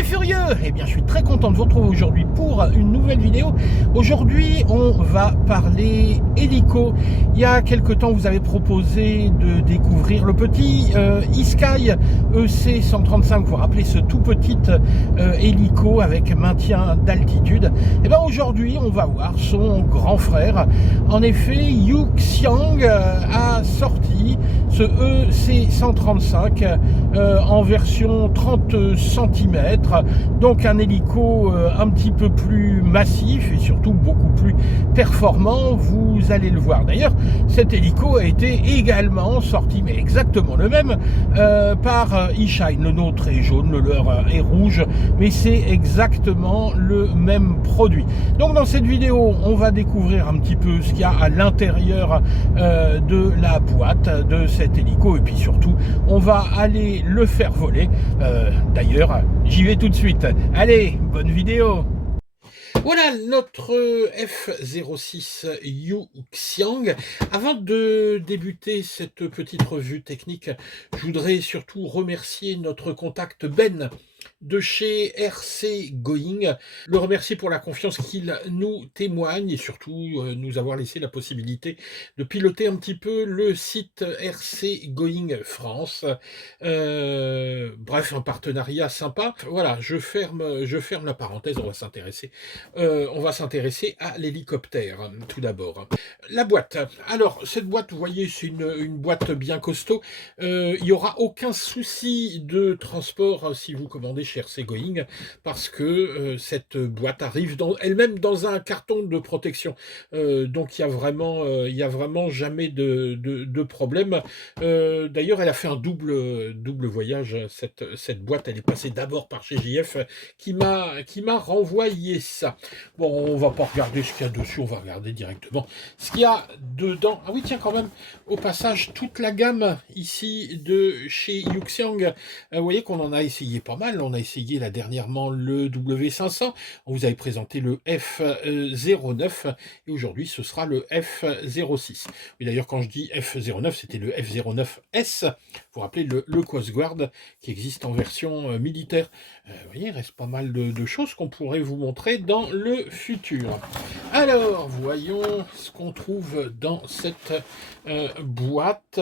les furieux! Eh bien, je suis très content de vous retrouver aujourd'hui pour une nouvelle vidéo. Aujourd'hui, on va parler hélico. Il y a quelque temps, vous avez proposé de découvrir le petit eSky EC135. Vous vous rappelez ce tout petit hélico avec maintien d'altitude? Eh bien, aujourd'hui, on va voir son grand frère. En effet, Yuxiang a sorti ce EC135 en version 30 cm, donc un hélico un petit peu plus massif et surtout beaucoup plus performant, vous allez le voir. D'ailleurs, cet hélico a été également sorti, mais exactement le même, par eShine. Le nôtre est jaune, le leur est rouge, mais c'est exactement le même produit. Donc dans cette vidéo, on va découvrir un petit peu ce qu'il y a à l'intérieur de la boîte de cet hélico, et puis surtout, on va aller le faire voler. D'ailleurs, j'y vais tout de suite. Allez, bonne vidéo. Voilà notre F06 Yuxiang. Avant de débuter cette petite revue technique, je voudrais surtout remercier notre contact Ben de chez RC Going, le remercier pour la confiance qu'il nous témoigne et surtout nous avoir laissé la possibilité de piloter un petit peu le site RC Going France. Bref, un partenariat sympa. Voilà, je ferme la parenthèse, on va s'intéresser à l'hélicoptère tout d'abord. La boîte. Alors, cette boîte, vous voyez, c'est une boîte bien costaud. Il n'y aura aucun souci de transport si vous commandez chez RC Going, parce que cette boîte arrive elle-même dans un carton de protection. Donc, il y a vraiment jamais de problème. D'ailleurs, elle a fait un double voyage, cette boîte. Elle est passée d'abord par chez JF, qui m'a renvoyé ça. Bon, on va pas regarder ce qu'il y a dessus, on va regarder directement ce qu'il y a dedans. Ah oui, tiens, quand même, au passage, toute la gamme ici de chez Yuxiang, vous voyez qu'on en a essayé pas mal. On a essayé là dernièrement le W500, on vous avait présenté le F09, et aujourd'hui ce sera le F06. Et d'ailleurs, quand je dis F09, c'était le F09S, vous vous rappelez le Coast Guard qui existe en version militaire. Vous voyez, il reste pas mal de choses qu'on pourrait vous montrer dans le futur. Alors, voyons ce qu'on trouve dans cette boîte.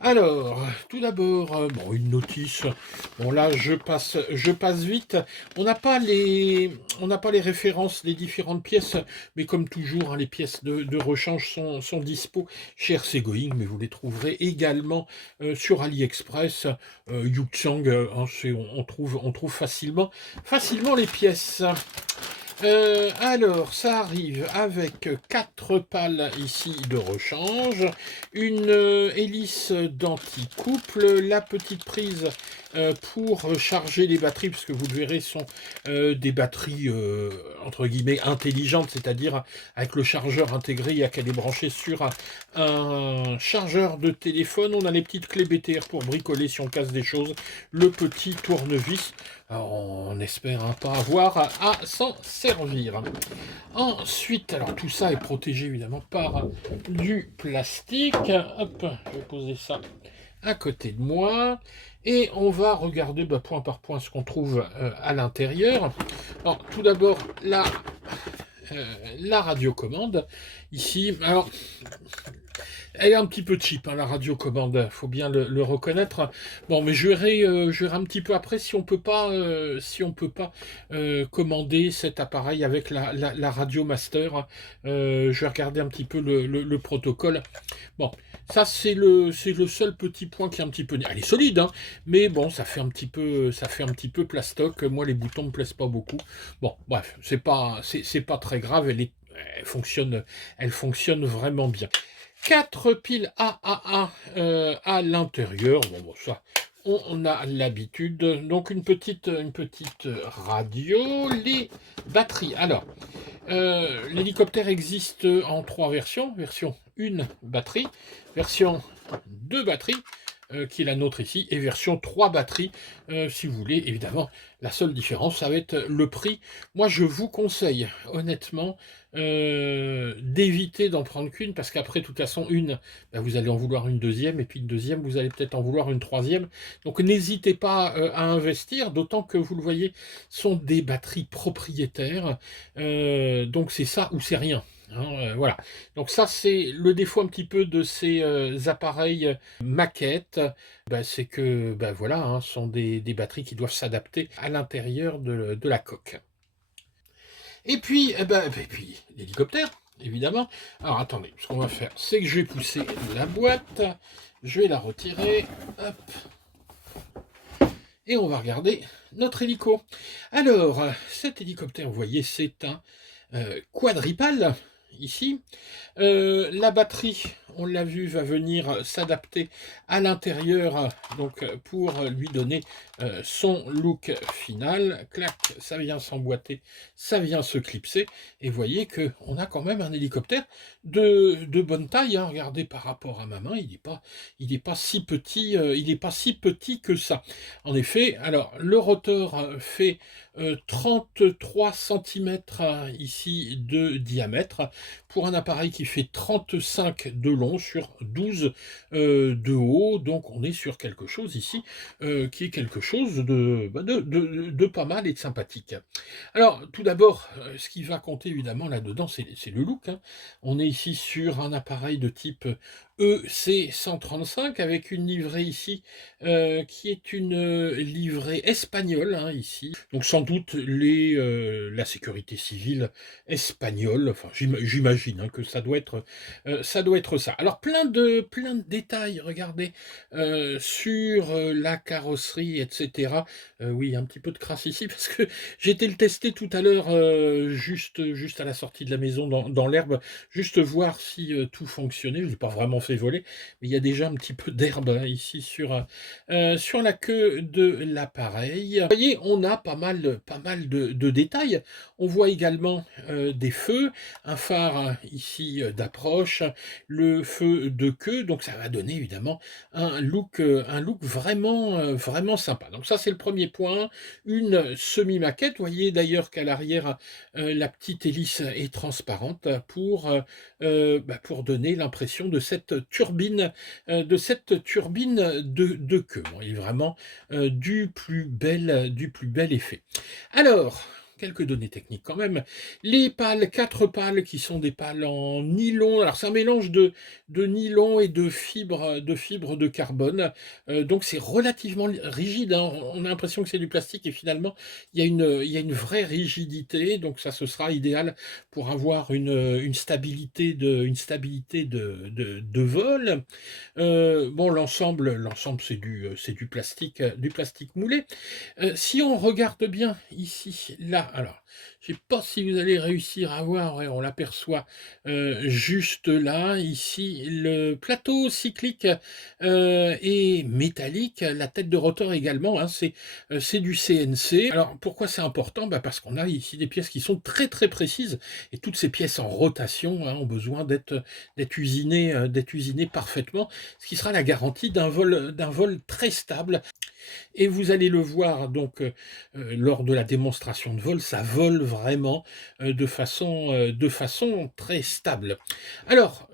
Alors, tout d'abord, bon, une notice. Bon, là, je passe vite. On n'a pas les références des différentes pièces, mais comme toujours, hein, les pièces de rechange sont dispo chez RC Going, mais vous les trouverez également sur AliExpress. Yuxiang, hein, on trouve facilement les pièces. Alors, ça arrive avec 4 pales ici de rechange, une hélice d'anti-couple, la petite prise pour charger les batteries, parce que vous le verrez, sont des batteries entre guillemets intelligentes, c'est-à-dire avec le chargeur intégré, il y a qu'à les brancher sur un chargeur de téléphone. On a les petites clés BTR pour bricoler si on casse des choses, le petit tournevis. Alors, on espère pas avoir à s'en servir. Ensuite, alors tout ça est protégé évidemment par du plastique. Hop, je vais poser ça à côté de moi. Et on va regarder point par point ce qu'on trouve à l'intérieur. Alors, tout d'abord, la radiocommande. Ici, alors... elle est un petit peu cheap, hein, la radiocommande, faut bien le reconnaître. Bon, mais je verrai un petit peu après si on peut pas commander cet appareil avec la Radio Master. Je vais regarder un petit peu le protocole. Bon, ça c'est le seul petit point qui est un petit peu... elle est solide, hein, mais bon, ça fait un petit peu plastoc. Moi, les boutons me plaisent pas beaucoup. Bon, bref, c'est pas très grave. Elle fonctionne vraiment bien. 4 piles AAA à l'intérieur. Bon, ça, on a l'habitude. Donc une petite radio. Les batteries. Alors, l'hélicoptère existe en 3 versions. Version 1 batterie, version 2 batteries, qui est la nôtre ici, et version 3 batteries, si vous voulez. Évidemment, la seule différence, ça va être le prix. Moi, je vous conseille, honnêtement, d'éviter d'en prendre qu'une, parce qu'après, de toute façon, une, ben, vous allez en vouloir une deuxième, et puis une deuxième, vous allez peut-être en vouloir une troisième. Donc, n'hésitez pas à investir, d'autant que, vous le voyez, sont des batteries propriétaires. Donc, c'est ça ou c'est rien. Hein, voilà. Donc ça, c'est le défaut un petit peu de ces appareils maquettes, bah, c'est que bah, voilà, hein, ce sont des batteries qui doivent s'adapter à l'intérieur de la coque. Et puis, et puis l'hélicoptère, évidemment. Alors attendez, ce qu'on va faire, c'est que je vais pousser la boîte, je vais la retirer, hop, et on va regarder notre hélico. Alors, cet hélicoptère, vous voyez, c'est un quadripale, ici. La batterie, on l'a vu, va venir s'adapter à l'intérieur, donc pour lui donner son look final. Clac, ça vient s'emboîter, ça vient se clipser. Et vous voyez qu'on a quand même un hélicoptère de bonne taille. Hein. Regardez par rapport à ma main, il est pas si petit, il n'est pas si petit que ça. En effet, alors le rotor fait 33 cm ici de diamètre pour un appareil qui fait 35 de long sur 12 de haut. Donc on est sur quelque chose ici qui est quelque chose de pas mal et de sympathique. Alors tout d'abord, ce qui va compter évidemment là-dedans, c'est le look. Hein. On est ici sur un appareil de type EC135 avec une livrée ici qui est une livrée espagnole hein, ici. Donc sans doute la sécurité civile espagnole. Enfin, j'imagine hein, que ça doit être ça. Alors plein de détails. Regardez sur la carrosserie, etc. Oui, un petit peu de crasse ici parce que j'ai été le tester tout à l'heure juste à la sortie de la maison dans l'herbe, juste voir si tout fonctionnait. Je ne l'ai pas vraiment fait voler, mais il y a déjà un petit peu d'herbe hein, ici sur la queue de l'appareil. Vous voyez, on a pas mal de détails. On voit également des feux, un phare ici d'approche, le feu de queue, donc ça va donner évidemment un look vraiment, vraiment sympa. Donc ça c'est le premier point, une semi-maquette. Vous voyez d'ailleurs qu'à l'arrière, la petite hélice est transparente pour donner l'impression de cette turbine de queue. Bon, il est vraiment du plus bel effet. Alors, quelques données techniques quand même. Les pales, 4 pales qui sont des pales en nylon. Alors c'est un mélange de nylon et de fibres de carbone. Donc c'est relativement rigide. Hein. On a l'impression que c'est du plastique et finalement il y a une vraie rigidité. Donc ça ce sera idéal pour avoir une stabilité de vol. Bon, l'ensemble c'est du plastique moulé. Si on regarde bien ici, là, alors, je ne sais pas si vous allez réussir à voir, ouais, on l'aperçoit juste là, ici, le plateau cyclique est métallique, la tête de rotor également, hein, c'est du CNC. Alors, pourquoi c'est important? Bah, parce qu'on a ici des pièces qui sont très précises, et toutes ces pièces en rotation hein, ont besoin d'être usinées parfaitement, ce qui sera la garantie d'un vol très stable. Et vous allez le voir donc lors de la démonstration de vol, ça vole vraiment de façon très stable. Alors,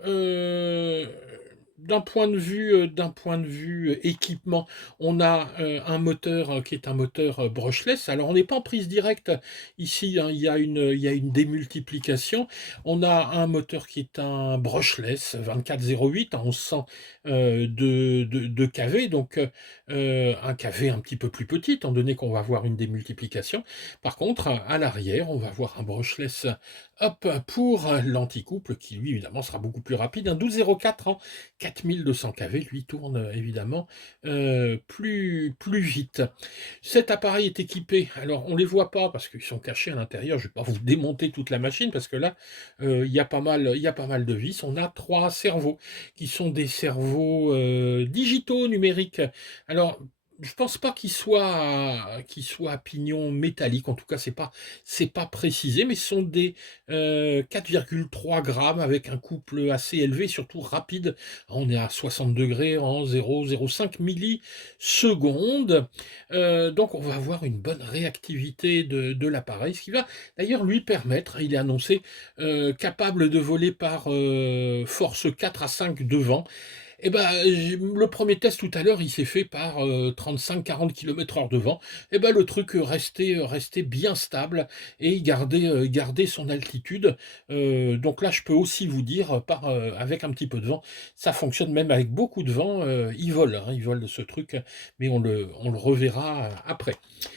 d'un point de vue équipement, on a un moteur qui est un moteur brushless. Alors, on n'est pas en prise directe ici, hein, il y a une démultiplication. On a un moteur qui est un brushless 2408 à 1100 de kV, donc un KV un petit peu plus petit, étant donné qu'on va avoir une démultiplication. Par contre, à l'arrière, on va avoir un brushless hop, pour l'anticouple, qui lui, évidemment, sera beaucoup plus rapide. Un 1204 en 4200 kV, lui, tourne évidemment plus vite. Cet appareil est équipé, alors on ne les voit pas parce qu'ils sont cachés à l'intérieur, je ne vais pas vous démonter toute la machine parce que là, il y a pas mal de vis. On a 3 cerveaux qui sont des cerveaux digitaux numériques. Alors, Je pense pas qu'il soit à pignon métallique. En tout cas, c'est pas précisé, mais ce sont des 4,3 grammes avec un couple assez élevé, surtout rapide. On est à 60 degrés en 0,05 millisecondes. Donc, on va avoir une bonne réactivité de l'appareil, ce qui va d'ailleurs lui permettre, il est annoncé, capable de voler par force 4 à 5 de vent. Eh ben, le premier test tout à l'heure, il s'est fait par 35-40 km/h de vent. Eh ben, le truc restait bien stable et il gardait son altitude. Donc là, je peux aussi vous dire, avec un petit peu de vent, ça fonctionne même avec beaucoup de vent. Il vole, hein, il vole ce truc, mais on le reverra après.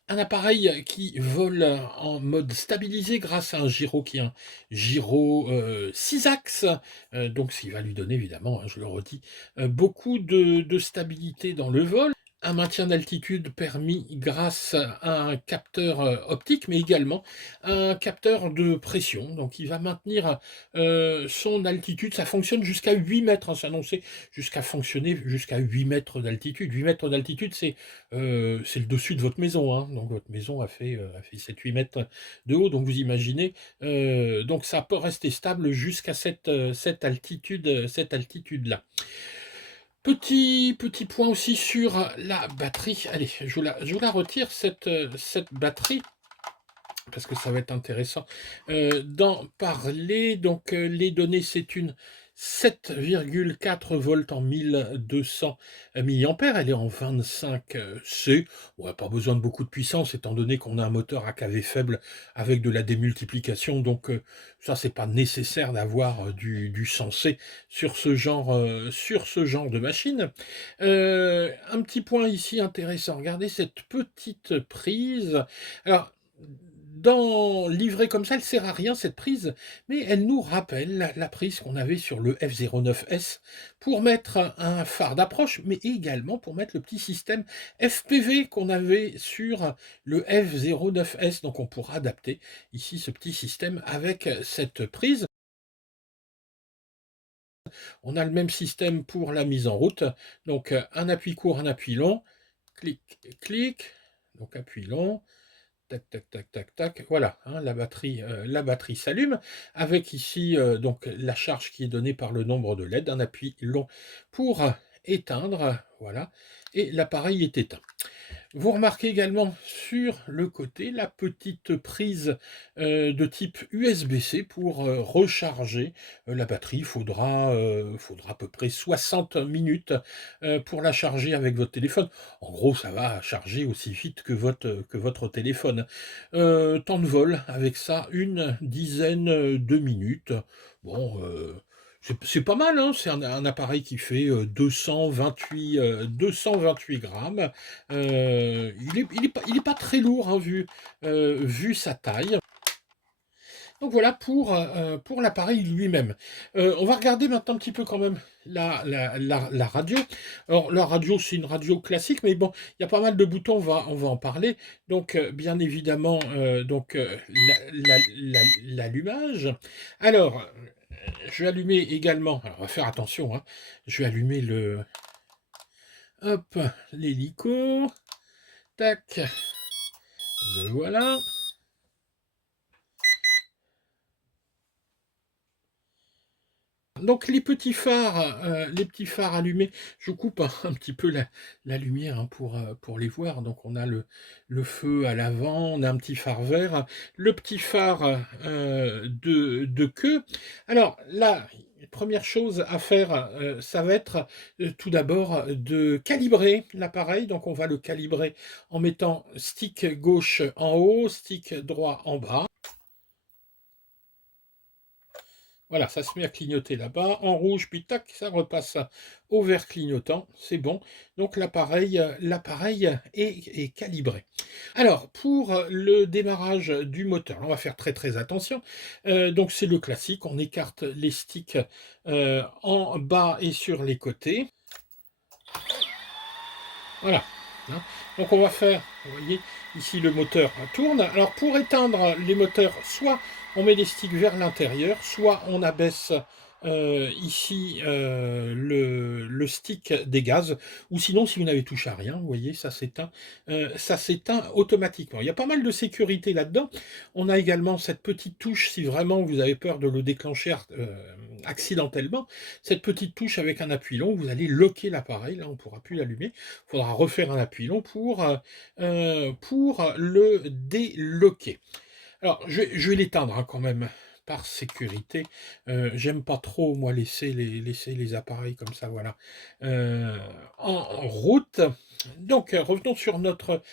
Un appareil qui vole en mode stabilisé grâce à un gyro qui est un gyro 6 axes, donc ce qui va lui donner évidemment, hein, je le redis, beaucoup de stabilité dans le vol. Un maintien d'altitude permis grâce à un capteur optique, mais également un capteur de pression. Donc il va maintenir son altitude. Ça fonctionne jusqu'à 8 mètres, hein, c'est annoncé jusqu'à fonctionner jusqu'à 8 mètres d'altitude. 8 mètres d'altitude, c'est le dessus de votre maison, hein. Donc votre maison a fait 7-8 mètres de haut. Donc vous imaginez, donc ça peut rester stable jusqu'à cette altitude-là. Petit point aussi sur la batterie. Allez, je vous la retire, cette batterie, parce que ça va être intéressant d'en parler. Donc, les données, c'est une 7,4 volts en 1200 milliampères. Elle est en 25C. On n'a pas besoin de beaucoup de puissance, étant donné qu'on a un moteur à kV faible avec de la démultiplication. Donc, ça, c'est pas nécessaire d'avoir du 100C sur ce genre de machine. Un petit point ici intéressant. Regardez cette petite prise. Alors, livrée comme ça, elle sert à rien cette prise, mais elle nous rappelle la prise qu'on avait sur le F09S pour mettre un phare d'approche, mais également pour mettre le petit système FPV qu'on avait sur le F09S. Donc on pourra adapter ici ce petit système avec cette prise. On a le même système pour la mise en route. Donc un appui court, un appui long, clic, clic, donc appui long. Tac, tac, tac, tac, tac. Voilà, hein, la batterie s'allume avec ici donc la charge qui est donnée par le nombre de LED, un appui long pour éteindre, voilà, et l'appareil est éteint. Vous remarquez également sur le côté la petite prise de type USB-C pour recharger la batterie. Il faudra à peu près 60 minutes pour la charger avec votre téléphone. En gros, ça va charger aussi vite que votre téléphone. Temps de vol avec ça, une dizaine de minutes. Bon, c'est pas mal, hein, c'est un appareil qui fait 228 grammes. Il est pas très lourd, hein, vu sa taille. Donc voilà pour l'appareil lui-même. On va regarder maintenant un petit peu quand même la radio. Alors la radio, c'est une radio classique, mais bon, il y a pas mal de boutons, on va en parler. Donc bien évidemment, l'allumage. Alors, je vais allumer également, alors on va faire attention, hein, je vais allumer l'hélico, tac, le voilà. Donc les petits phares allumés, je coupe un petit peu la lumière, hein, pour les voir. Donc on a le feu à l'avant, on a un petit phare vert, le petit phare de queue. Alors la première chose à faire, ça va être tout d'abord de calibrer l'appareil. Donc on va le calibrer en mettant stick gauche en haut, stick droit en bas. Voilà, ça se met à clignoter là-bas, en rouge, puis tac, ça repasse au vert clignotant, c'est bon. Donc l'appareil est calibré. Alors, pour le démarrage du moteur, on va faire très très attention. Donc c'est le classique, on écarte les sticks en bas et sur les côtés. Voilà, hein. Donc on va faire, vous voyez, ici le moteur tourne. Alors pour éteindre les moteurs, soit on met les sticks vers l'intérieur, soit on abaisse ici le stick des gaz, ou sinon si vous n'avez touché à rien, vous voyez, ça s'éteint automatiquement. Il y a pas mal de sécurité là-dedans. On a également cette petite touche, si vraiment vous avez peur de le déclencher accidentellement, cette petite touche avec un appui long, vous allez locker l'appareil, là on ne pourra plus l'allumer, il faudra refaire un appui long pour le délocker. Alors, je vais l'éteindre hein, quand même, par sécurité. J'aime pas trop, moi, laisser les appareils comme ça, voilà, euh, en route. Donc, revenons sur notre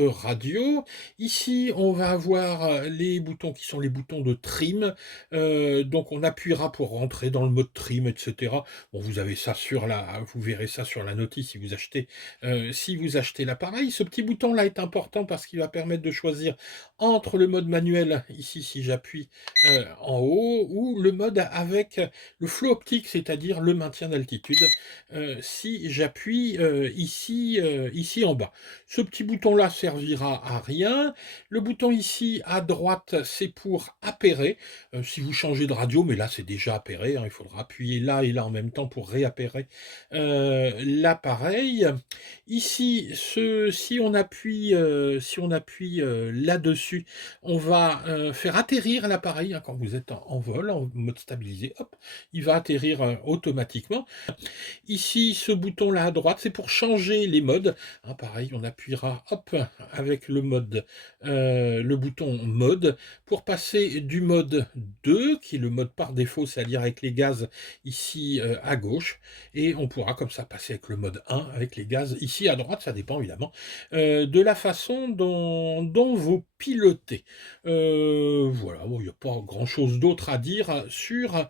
radio. Ici, on va avoir les boutons qui sont les boutons de trim. Donc, on appuiera pour rentrer dans le mode trim, etc. Bon, vous verrez ça sur la notice si vous achetez l'appareil. Ce petit bouton-là est important parce qu'il va permettre de choisir entre le mode manuel, ici si j'appuie en haut, ou le mode avec le flow optique, c'est-à-dire le maintien d'altitude, si j'appuie ici en bas. Ce petit bouton-là servira à rien. Le bouton ici à droite, c'est pour appairer. Si vous changez de radio, mais là c'est déjà appairé, hein, il faudra appuyer là et là en même temps pour réappairer l'appareil. Ici, si on appuie là-dessus, on va faire atterrir l'appareil hein, quand vous êtes en vol, en mode stabilisé. Hop, il va atterrir automatiquement. Ici, ce bouton-là à droite, c'est pour changer les modes. Hein, pareil, on appuiera hop, avec le bouton mode, pour passer du mode 2, qui est le mode par défaut, c'est-à-dire avec les gaz ici à gauche, et on pourra comme ça passer avec le mode 1, avec les gaz ici à droite, ça dépend évidemment de la façon dont vous pilotez. Voilà, bon, il n'y a pas grand-chose d'autre à dire sur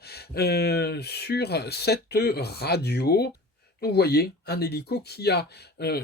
cette radio. Donc, vous voyez, un hélico qui a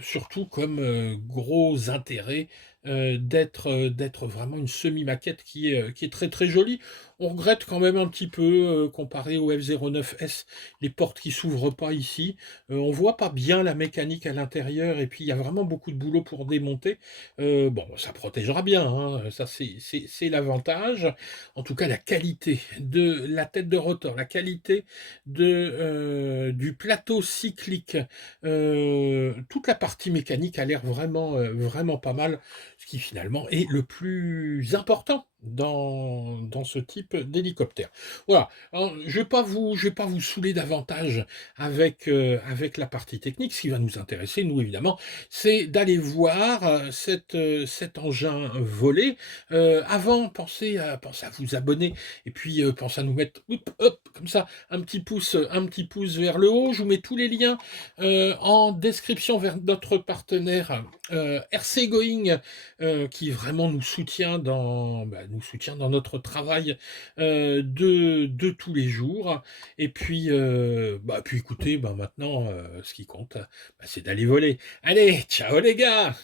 surtout comme gros intérêt d'être vraiment une semi-maquette qui est très très jolie. On regrette quand même un petit peu, comparé au F09S, les portes qui s'ouvrent pas ici. On voit pas bien la mécanique à l'intérieur et puis il y a vraiment beaucoup de boulot pour démonter. Bon, ça protégera bien, hein, ça c'est l'avantage. En tout cas, la qualité de la tête de rotor, la qualité du plateau cyclique, toute la partie mécanique a l'air vraiment pas mal, ce qui finalement est le plus important dans ce type d'hélicoptère. Voilà. Alors, je vais pas vous saouler davantage avec la partie technique. Ce qui va nous intéresser, nous évidemment, c'est d'aller voir cet engin voler. Pensez à vous abonner et puis pensez à nous mettre hop, comme ça un petit pouce vers le haut. Je vous mets tous les liens en description vers notre partenaire RC Going qui vraiment nous soutient dans notre travail de tous les jours. Et puis écoutez, maintenant, ce qui compte, c'est d'aller voler. Allez, ciao les gars!